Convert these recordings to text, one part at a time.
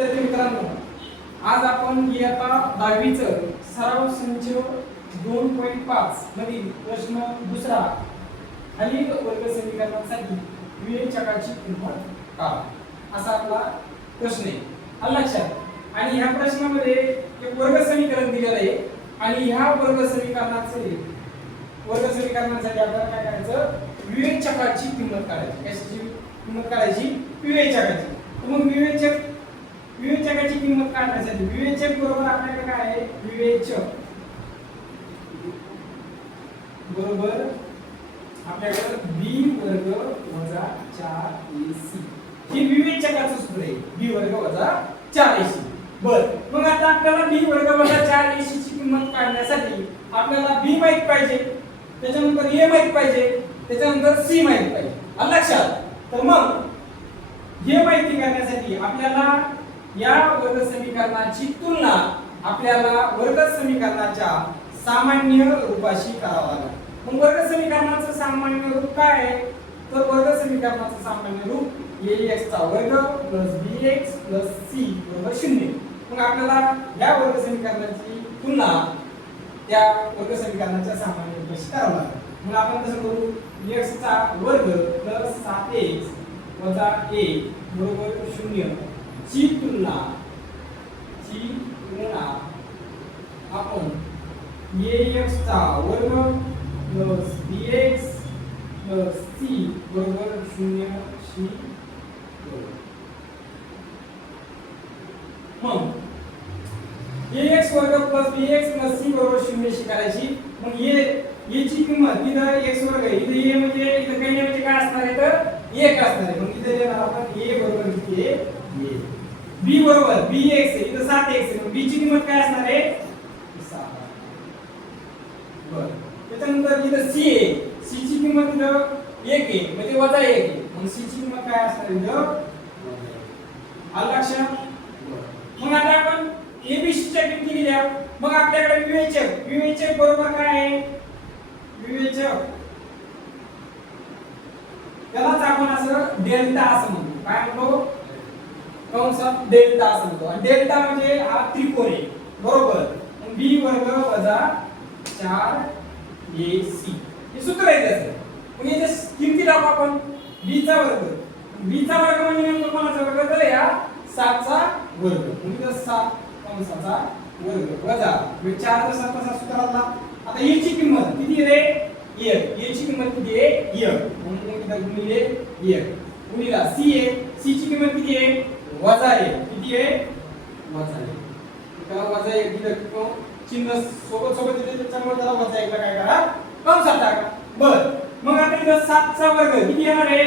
विद्यार्थी मित्रांनो, आज आपण इयत्ता 10वी चं सराव संच 2.5 मधील प्रश्न दुसरा खालील वर्ग समीकरणांसाठी विवेचकाची किंमत काढा असा आपला प्रश्न आहे. आलं लक्षात? आणि ह्या प्रश्नामध्ये एक वर्ग समीकरण दिलेलं आहे आणि ह्या वर्ग समीकरणासाठी आपल्याला काय करायचं? विवेचकाची किंमत काढायची. कशाची किंमत काढायची? विवेचकाची. मग विवेचकाची किंमत काढण्यासाठी विवेचक बरोबर आपल्याकडे काय आहे? विवेचक बरोबर आपल्याकडे b वर्ग वजा 4ac हे विवेचकाचं सूत्र आहे. b वर्ग वजा 4ac. बर, मग आता आपल्याला b वर्ग वजा 4ac ची किंमत काढण्यासाठी आपल्याला b माहित पाहिजे, त्याच्यानंतर a माहित पाहिजे, त्याच्यानंतर c माहित पाहिजे. आलं लक्षात? तर मग हे माहिती करण्यासाठी आपल्याला या वर्ग समीकरणाची तुलना आपल्याला वर्ग समीकरणाच्या सामान्य रूपाशी करावा लागेल. मग वर्ग समीकरणाचं सामान्य रूप काय आहे? तर वर्ग समीकरणाचं सामान्य रूप ax चा वर्ग bx c बरोबर 0. मग आपल्याला या वर्ग समीकरणाची तुलना त्या वर्ग समीकरणाच्या सामान्य रूपाशी करावी लागेल. मग आपण कसं करू? x चा वर्ग 7x वजा 1 बरोबर 0 ची तुलना आपण ax चा वर्ग bx c बरोबर 0 शी करू. मग ax वर्ग bx c बरोबर 0 शी करायची. मग a ची किंमत इथं x वर्ग आहे, इथं a म्हणजे इथं काही नाही म्हणजे काय असणार आहे? तर 1 असणार आहे. मग इथे देणार आपण a बरोबर किती आहे? a. b बरोबर bx आहे, इथं 7x आहे. मग b ची किंमत काय असणार आहे? 7. बर, त्याच्यानंतर इथं c आहे, c ची किंमत इथं 1 आहे म्हणजे वजा 1 आहे. मग c ची किंमत काय असणार इथं? आलं लक्षात? मग आता आपण abc च्या किमती लिहिल्या. मग आपल्याकडे विवेचक बरोबर काय आहे? विवेचक त्यालाच आपण असं डेल्टा असं म्हणतो. काय म्हणतो? कंसात डेल्टा असं म्हणतो. आणि डेल्टा म्हणजे हा त्रिकोण आहे बरोबर. b वर्ग वजा 4ac हे सूत्र आहे त्याचं. मग याच्या किमती टाकू आपण. b चा वर्ग म्हणजे नेमकं कोणाचा वर्ग? तर या 7 चा वर्ग. म्हणजे 7 कंसाचा वर्ग वजा 4 चा 7 कसा सूत्रातला. आता a ची किंमत किती आहे रे? 1. a ची किंमत किती आहे? 1. म्हणून इथं गुणिले 1 गुणिले c आहे. c ची किंमत किती आहे? वजा 1. किती आहे? वजा 1. त्याला वजा 1 दिलं चिन्ह सोबत दिले त्याच्यामुळे त्याला वजा 1 ला काय करा? कंसात टाका. बर, मग आता इथं 7 चा वर्ग किती येणार आहे?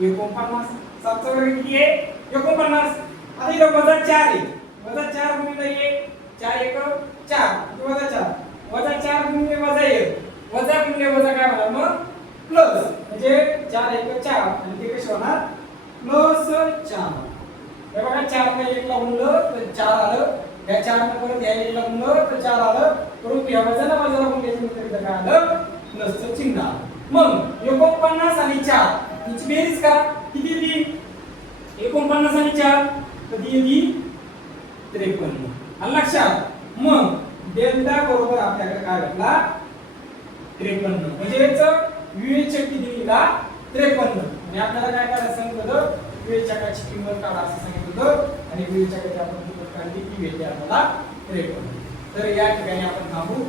49. 7 चा वर्ग किती आहे? 49. आता इथं वजा 4 आहे. वजा 4 गुणिले 1 4 1 4 वजा 4 वजा 4 गुणिले वजा 1 वजा गुणिले वजा काय होणार? मग प्लस म्हणजे 4 1 4 आणि ते कसे होणार? प्लस 4. हे बघा 4 ने 1 ला गुणलं तर 4 आलं. या 4 ने परत या 1 ला गुणलं तर 4 आलं. परंतु या वजाला गुणल्याच्या नंतर इथं काय आलं? प्लसचं चिन्ह आलं. मग 49 आणि 4 हिची बेरीज करा. किती येईल? 49 आणि 4 कधी येईल? 53. आलं लक्षात? मग डेल्टा बरोबर आपल्याकडे काय भेटला? 53. म्हणजे याचं विवेचक किती दिला? 53. आणि आपल्याला काय करायचं सांगितलं होतं? विवेचकाची किंमत काढा असं सांगितलं होतं. आणि विवेचकाची आपण किंमत काढली की भेटते आपल्याला 53. तर या ठिकाणी आपण थांबू.